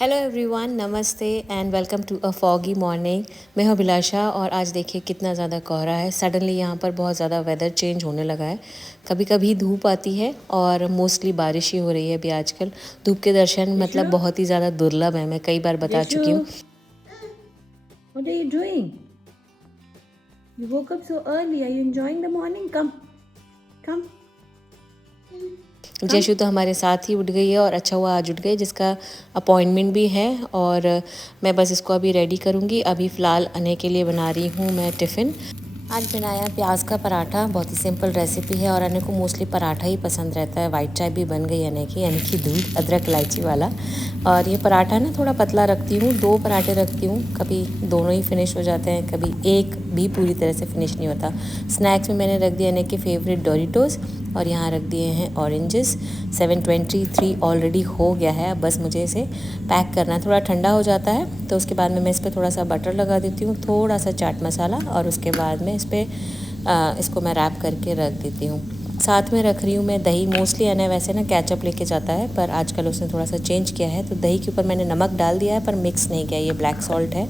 Hello everyone, नमस्ते and welcome to a foggy morning. मैं हूँ अभिलाषा और आज देखिए कितना ज़्यादा कोहरा है। सडनली यहाँ पर बहुत ज़्यादा वेदर चेंज होने लगा है। कभी कभी धूप आती है और मोस्टली बारिश ही हो रही है अभी आजकल। धूप के दर्शन मतलब बहुत ही ज़्यादा दुर्लभ है, मैं कई बार बता चुकी हूँ। What are you doing? You woke up so early. Are you enjoying the morning? Come. जयशु तो हमारे साथ ही उठ गई है और अच्छा हुआ आज उठ गई, जिसका अपॉइंटमेंट भी है। और मैं बस इसको अभी रेडी करूँगी। अभी फ़िलहाल अने के लिए बना रही हूँ मैं टिफ़िन। आज बनाया प्याज का पराठा, बहुत ही सिंपल रेसिपी है और अने को मोस्टली पराठा ही पसंद रहता है। वाइट चाय भी बन गई अने की, यानी कि दूध अदरक इलायची वाला। और ये पराठा ना थोड़ा पतला रखती हूँ, 2 पराठे रखती हूँ, कभी दोनों ही फिनिश हो जाते हैं, कभी एक भी पूरी तरह से फिनिश नहीं होता। स्नैक्स में मैंने रख दिया अने के फेवरेट डोरिटोस और यहाँ रख दिए हैं ऑरेंजेस। 7:23 ऑलरेडी हो गया है, अब बस मुझे इसे पैक करना है। थोड़ा ठंडा हो जाता है तो उसके बाद में मैं इस पर थोड़ा सा बटर लगा देती हूँ, थोड़ा सा चाट मसाला, और उसके बाद में इसको मैं रैप करके रख देती हूँ। साथ में रख रही हूँ मैं दही। मोस्टली अने वैसे ना केचप लेके जाता है, पर आजकल उसने थोड़ा सा चेंज किया है, तो दही के ऊपर मैंने नमक डाल दिया है पर मिक्स नहीं किया, ये ब्लैक सॉल्ट है।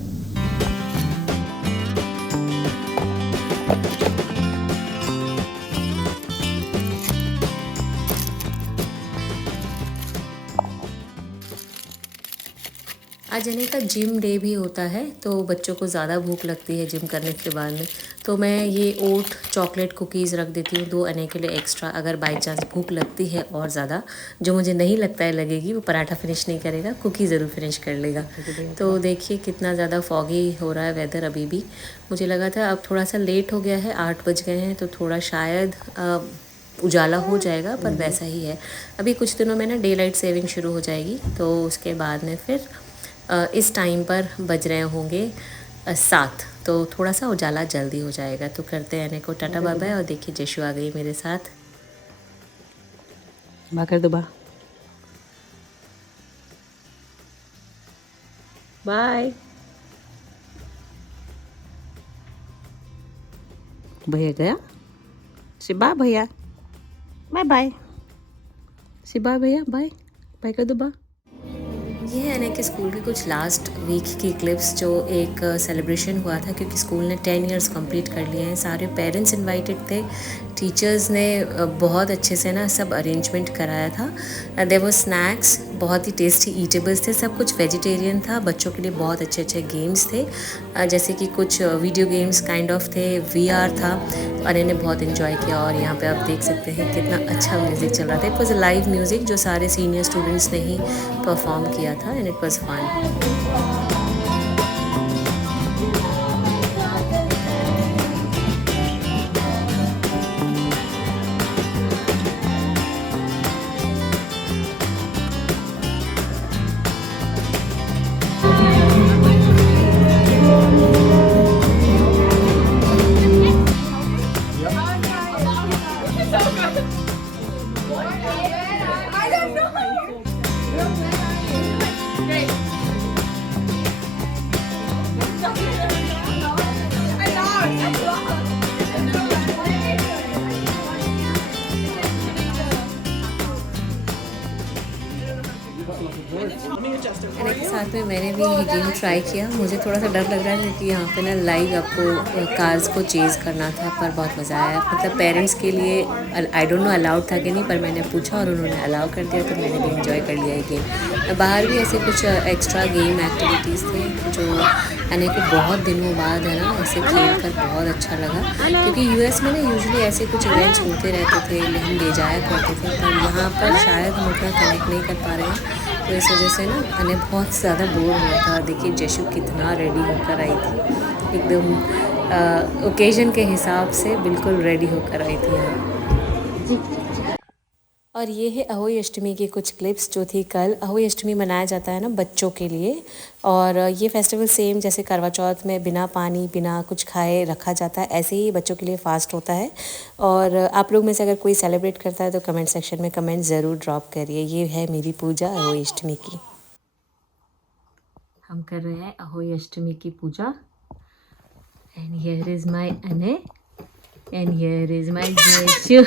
आज अने का जिम डे भी होता है, तो बच्चों को ज़्यादा भूख लगती है जिम करने के बाद में, तो मैं ये ओट चॉकलेट कुकीज़ रख देती हूँ 2 अने के लिए एक्स्ट्रा। अगर बाई चांस भूख लगती है और ज़्यादा, जो मुझे नहीं लगता है लगेगी, वो पराठा फिनिश नहीं करेगा, कुकी ज़रूर फिनिश कर लेगा। तो देखिए कितना ज़्यादा फॉगी हो रहा है वेदर अभी भी। मुझे लगा था अब थोड़ा सा लेट हो गया है, 8 बज गए हैं, तो थोड़ा शायद उजाला हो जाएगा, पर वैसा ही है। अभी कुछ दिनों में ना डे लाइट सेविंग शुरू हो जाएगी, तो उसके बाद में फिर इस टाइम पर बज रहे होंगे 7, तो थोड़ा सा उजाला जल्दी हो जाएगा। तो करते हैं अने को टाटा बाय बाय। और देखिए जशु आ गई मेरे साथ। बा कर दो बा। बाय। भैया गया। शिबा भैया बाय बाय। शिबा भैया बाय बाय कर दो बा। ये है अने के स्कूल की कुछ लास्ट वीक की क्लिप्स, जो एक सेलिब्रेशन हुआ था, क्योंकि स्कूल ने 10 इयर्स कंप्लीट कर लिए हैं। सारे पेरेंट्स इनवाइटेड थे, टीचर्स ने बहुत अच्छे से ना सब अरेंजमेंट कराया था। देयर वर स्नैक्स, बहुत ही टेस्टी ईटेबल्स थे, सब कुछ वेजिटेरियन था। बच्चों के लिए बहुत अच्छे अच्छे गेम्स थे, जैसे कि कुछ वीडियो गेम्स काइंड ऑफ थे, वीआर था, और इन्हें बहुत इन्जॉय किया। और यहाँ पे आप देख सकते हैं कितना अच्छा म्यूज़िक चल रहा था। It was a live music जो सारे सीनियर स्टूडेंट्स ने ही परफॉर्म किया था, एंड इट वॉज़ फन। अने के साथ में मैंने भी ये गेम ट्राई किया। मुझे थोड़ा सा डर लग रहा है क्योंकि यहाँ पे ना लाइव आपको कार्स को चेज़ करना था, पर बहुत मज़ा आया। मतलब पेरेंट्स के लिए आई डोंट नो अलाउड था कि नहीं, पर मैंने पूछा और उन्होंने अलाउ कर दिया, तो मैंने भी इंजॉय कर लिया ये गेम। बाहर भी ऐसे कुछ एक्स्ट्रा गेम एक्टिविटीज़ थे जो अने को बहुत दिनों बाद है ना ऐसे खेल कर बहुत अच्छा लगा। क्योंकि यूएस में ना यूजुअली ऐसे कुछ इवेंट्स होते रहते थे, हम ले जाया करते थे, पर यहाँ पर शायद हम उतना कनेक्ट नहीं कर पा रहे हैं, तो इस वजह से ना अने बहुत ज़्यादा बोर हुआ था। देखिए जशु कितना रेडी होकर आई थी, एकदम ओकेजन के हिसाब से बिल्कुल रेडी होकर आई थी यहाँ। और ये है अहोई अष्टमी की कुछ क्लिप्स जो थी कल। अहोई अष्टमी मनाया जाता है ना बच्चों के लिए, और ये फेस्टिवल सेम जैसे करवा चौथ में बिना पानी बिना कुछ खाए रखा जाता है, ऐसे ही बच्चों के लिए फास्ट होता है। और आप लोग में से अगर कोई सेलिब्रेट करता है तो कमेंट सेक्शन में कमेंट ज़रूर ड्रॉप करिए। ये है मेरी पूजा अहोई अष्टमी की। हम कर रहे हैं अहोई अष्टमी की पूजा। एंड हियर इज माय अने एंड हियर इज माय जयशु।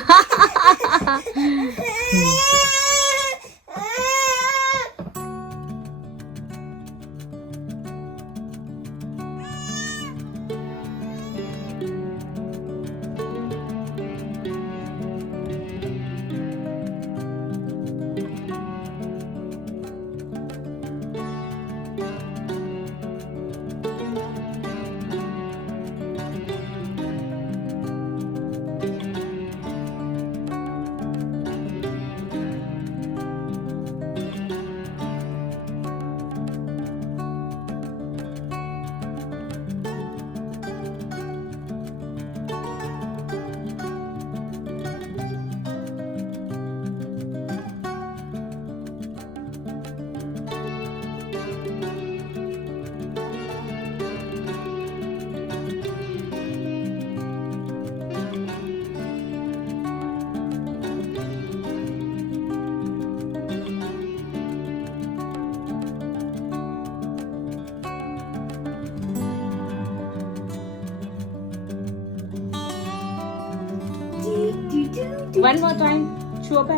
वन मोर टाइम, छुओ पे,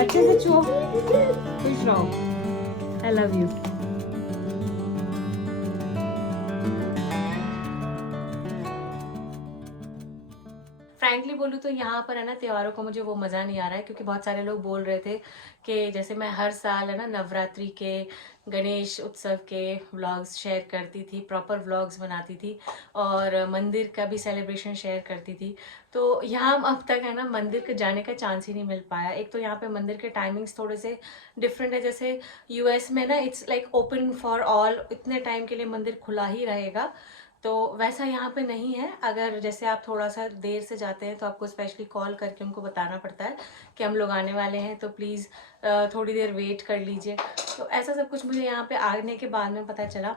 अच्छे से छुओ, खुश रहो। I love you. फ्रैंकली बोलूँ तो यहाँ पर है ना त्योहारों का मुझे वो मज़ा नहीं आ रहा है, क्योंकि बहुत सारे लोग बोल रहे थे कि जैसे मैं हर साल है ना नवरात्रि के, गणेश उत्सव के व्लॉग्स शेयर करती थी, प्रॉपर व्लॉग्स बनाती थी और मंदिर का भी सेलिब्रेशन शेयर करती थी, तो यहाँ अब तक है ना मंदिर के जाने का चांस ही नहीं मिल पाया। एक तो यहाँ पे मंदिर के टाइमिंग्स थोड़े से डिफरेंट है, जैसे यूएस में ना it's like open for all, इतने टाइम के लिए मंदिर खुला ही रहेगा, तो वैसा यहाँ पे नहीं है। अगर जैसे आप थोड़ा सा देर से जाते हैं तो आपको स्पेशली कॉल करके उनको बताना पड़ता है कि हम लोग आने वाले हैं, तो प्लीज़ थोड़ी देर वेट कर लीजिए। तो ऐसा सब कुछ मुझे यहाँ पे आने के बाद में पता चला,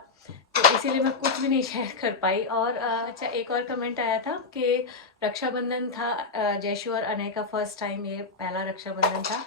तो इसीलिए मैं कुछ भी नहीं शेयर कर पाई। और अच्छा, एक और कमेंट आया था कि रक्षाबंधन था, जयशु और अनय का फर्स्ट टाइम ये पहला रक्षाबंधन था,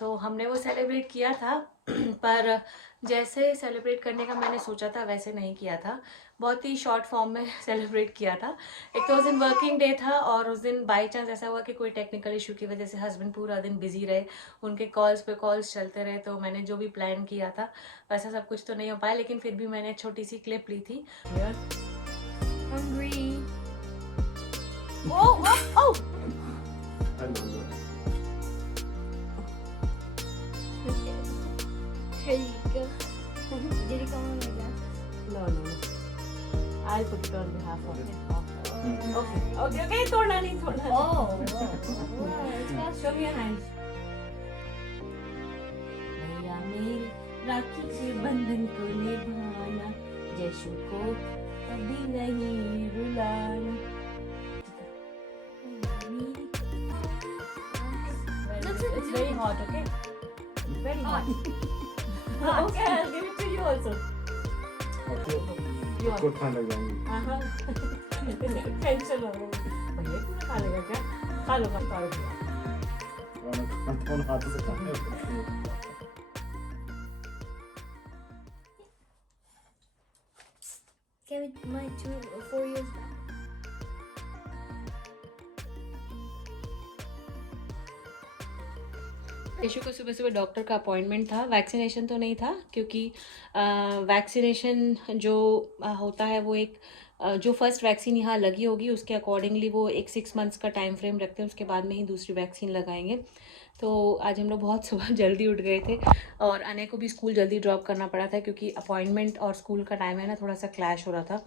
तो हमने वो सेलिब्रेट किया था पर जैसे सेलिब्रेट करने का मैंने सोचा था वैसे नहीं किया था, बहुत ही शॉर्ट फॉर्म में सेलिब्रेट किया था। एक तो उस दिन वर्किंग डे था और उस दिन बाई चांस ऐसा हुआ कि कोई टेक्निकल इशू की वजह से हस्बैंड पूरा दिन बिजी रहे, उनके कॉल्स पे कॉल्स चलते रहे, तो मैंने जो भी प्लान किया था वैसा सब कुछ तो नहीं हो पाया, लेकिन फिर भी मैंने छोटी सी क्लिप ली थी। Did it come on like that? No. I'll put it on behalf of it. Okay. तोड़ना नहीं, तोड़ना। Oh. Show me your hands. भैया मेरे राखी के बंधन को निभाना, जयशु को कभी नहीं रुलाना। It's very hot, okay? Very hot. Okay, I'll give it to you also. आपको ठंड लग जाएंगी। टेंशन हो रही है, भैया पूरा खा लेगा क्या? खा लो मत, खा लो दोनों हाथों से खाने पड़ते हैं। Can we my 4 years back? Yeshu को सुबह सुबह डॉक्टर का अपॉइंटमेंट था। वैक्सीनेशन तो नहीं था, क्योंकि वैक्सीनेशन जो होता है वो एक जो फर्स्ट वैक्सीन यहाँ लगी होगी उसके अकॉर्डिंगली वो एक 6 मंथ्स का टाइम फ्रेम रखते हैं, उसके बाद में ही दूसरी वैक्सीन लगाएंगे। तो आज हम लोग बहुत सुबह जल्दी उठ गए थे और अनय को भी स्कूल जल्दी ड्रॉप करना पड़ा था, क्योंकि अपॉइंटमेंट और स्कूल का टाइम है ना थोड़ा सा क्लैश हो रहा था।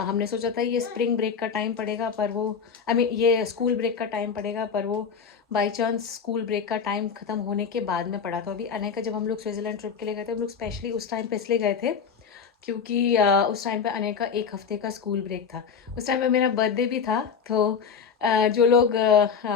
हमने सोचा था ये स्प्रिंग ब्रेक का टाइम पड़ेगा, पर वो ये स्कूल ब्रेक का टाइम पड़ेगा, पर वो बाई चांस स्कूल ब्रेक का टाइम ख़त्म होने के बाद में पड़ा। तो अभी अनय का जब हम लोग स्विट्ज़रलैंड ट्रिप के लिए गए थे, हम लोग स्पेशली उस टाइम पे इसलिए गए थे क्योंकि उस टाइम पे अनय का 1 हफ्ते का स्कूल ब्रेक था। उस टाइम पे मेरा बर्थडे भी था, तो जो लोग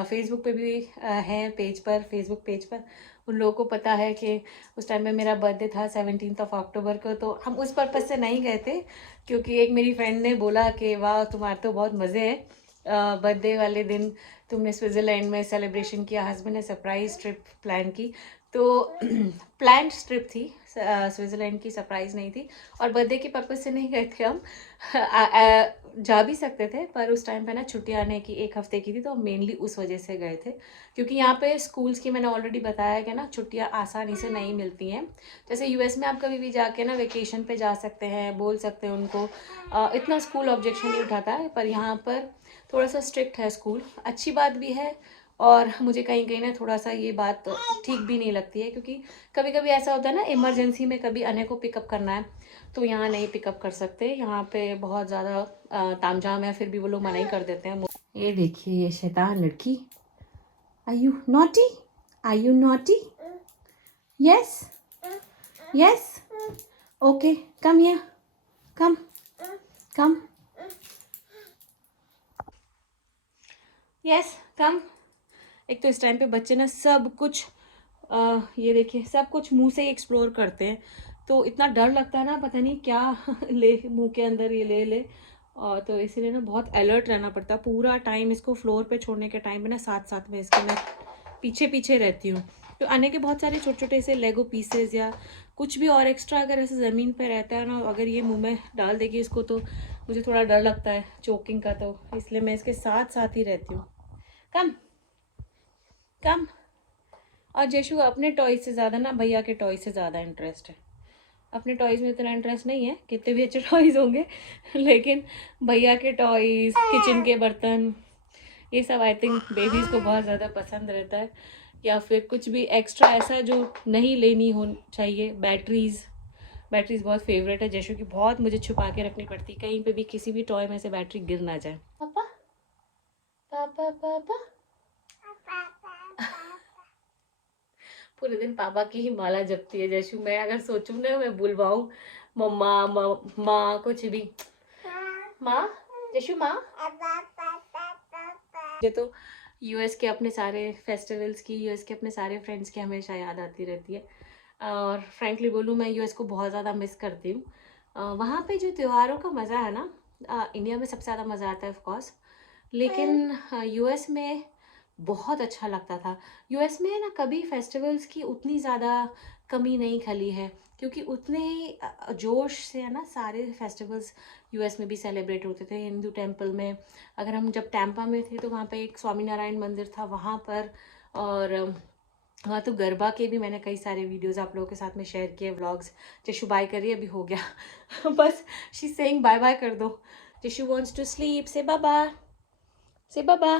फेसबुक पे भी हैं फेसबुक पेज पर, उन लोगों को पता है कि उस टाइम पे मेरा बर्थडे था 17 अक्टूबर को। तो हम उस पर्पज़ से नहीं गए थे, क्योंकि एक मेरी फ्रेंड ने बोला कि वाह तुम्हारे तो बहुत मज़े हैं, बर्थडे वाले दिन तुमने स्विट्ज़रलैंड में सेलिब्रेशन किया, हस्बैंड ने सरप्राइज़ ट्रिप प्लान की। तो प्लान्ड ट्रिप थी, स्विट्ज़रलैंड की सरप्राइज़ नहीं थी, और बर्थडे के पर्पज़ से नहीं गए थे हम। जा भी सकते थे, पर उस टाइम पे ना छुट्टियाँ आने की 1 हफ्ते की थी, तो हम मेनली उस वजह से गए थे। क्योंकि यहाँ पे स्कूल्स की मैंने ऑलरेडी बताया कि ना छुट्टियाँ आसानी से नहीं मिलती हैं। जैसे यूएस में आप कभी भी जाके ना वेकेशन पे जा सकते हैं, बोल सकते हैं उनको, इतना स्कूल ऑब्जेक्शन नहीं उठाता है, पर यहाँ पर थोड़ा सा स्ट्रिक्ट है स्कूल। अच्छी बात भी है, और मुझे कहीं कहीं ना थोड़ा सा ये बात ठीक भी नहीं लगती है, क्योंकि कभी कभी ऐसा होता है ना इमरजेंसी में कभी अनय को पिकअप करना है, तो यहाँ नहीं पिकअप कर सकते। यहाँ पे बहुत ज़्यादा तामझाम है, फिर भी वो लोग मना ही कर देते हैं। ये देखिए ये शैतान लड़की, are you naughty, are you naughty? Yes yes, okay, come here, come come, yes come. एक तो इस टाइम पे बच्चे ना सब कुछ ये देखिए सब कुछ मुंह से ही एक्सप्लोर करते हैं, तो इतना डर लगता है ना, पता नहीं क्या ले मुंह के अंदर ये ले, और तो इसीलिए ना बहुत अलर्ट रहना पड़ता है पूरा टाइम। इसको फ्लोर पे छोड़ने के टाइम पे ना साथ में इसके मैं पीछे पीछे रहती हूँ। तो आने के बहुत सारे छोटे छोटे से लेगो पीसेस या कुछ भी और एक्स्ट्रा अगर ऐसे ज़मीन पे रहता है ना, अगर ये मुंह में डाल देगी इसको, तो मुझे थोड़ा डर लगता है चोकिंग का, तो इसलिए मैं इसके साथ ही रहती हूँ। कम कम। और जशु अपने टॉय से ज़्यादा ना भैया के टॉय से ज़्यादा इंटरेस्ट है। अपने टॉयज़ में इतना इंटरेस्ट नहीं है, कितने भी अच्छे टॉयज़ होंगे, लेकिन भैया के टॉयज़, किचन के बर्तन, ये सब आई थिंक बेबीज़ को बहुत ज़्यादा पसंद रहता है। या फिर कुछ भी एक्स्ट्रा ऐसा जो नहीं लेनी हो चाहिए। बैटरीज़ बहुत फेवरेट है जैसे कि बहुत मुझे छुपा के रखनी पड़ती, कहीं पे भी किसी भी टॉय में से बैटरी गिर ना जाए। पापा पापा पापा पूरे दिन पापा की ही माला जपती है जैसे। मैं अगर सोचूं ना मैं बुलवाऊं मम्मा माँ कुछ भी, माँ जैसे माँ। मुझे तो यूएस के अपने सारे फेस्टिवल्स की, यूएस के अपने सारे फ्रेंड्स की हमेशा याद आती रहती है। और फ्रैंकली बोलूँ मैं यूएस को बहुत ज़्यादा मिस करती हूँ। वहाँ पे जो त्योहारों का मज़ा है ना, इंडिया में सबसे ज़्यादा मज़ा आता है ऑफ कोर्स, लेकिन यूएस में बहुत अच्छा लगता था। यूएस में ना कभी फेस्टिवल्स की उतनी ज़्यादा कमी नहीं खली है, क्योंकि उतने ही जोश से है ना सारे फेस्टिवल्स यूएस में भी सेलिब्रेट होते थे। हिंदू टेम्पल में, अगर हम जब टैम्पा में थे तो वहाँ पे एक स्वामी नारायण मंदिर था वहाँ पर, और हाँ तो गरबा के भी मैंने कई सारे वीडियोस आप लोगों के साथ में शेयर किए, व्लॉग्स। जशु बाय कर रही है, अभी हो गया बस शी सेइंग बाय बाय कर दो। जशु वांट्स टू स्लीप, से बाबा, से बाबा।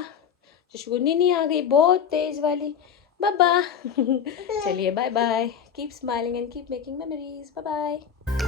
जशु को नींद आ गई बहुत तेज वाली, बाबा चलिए bye bye, keep smiling and keep making memories, bye bye.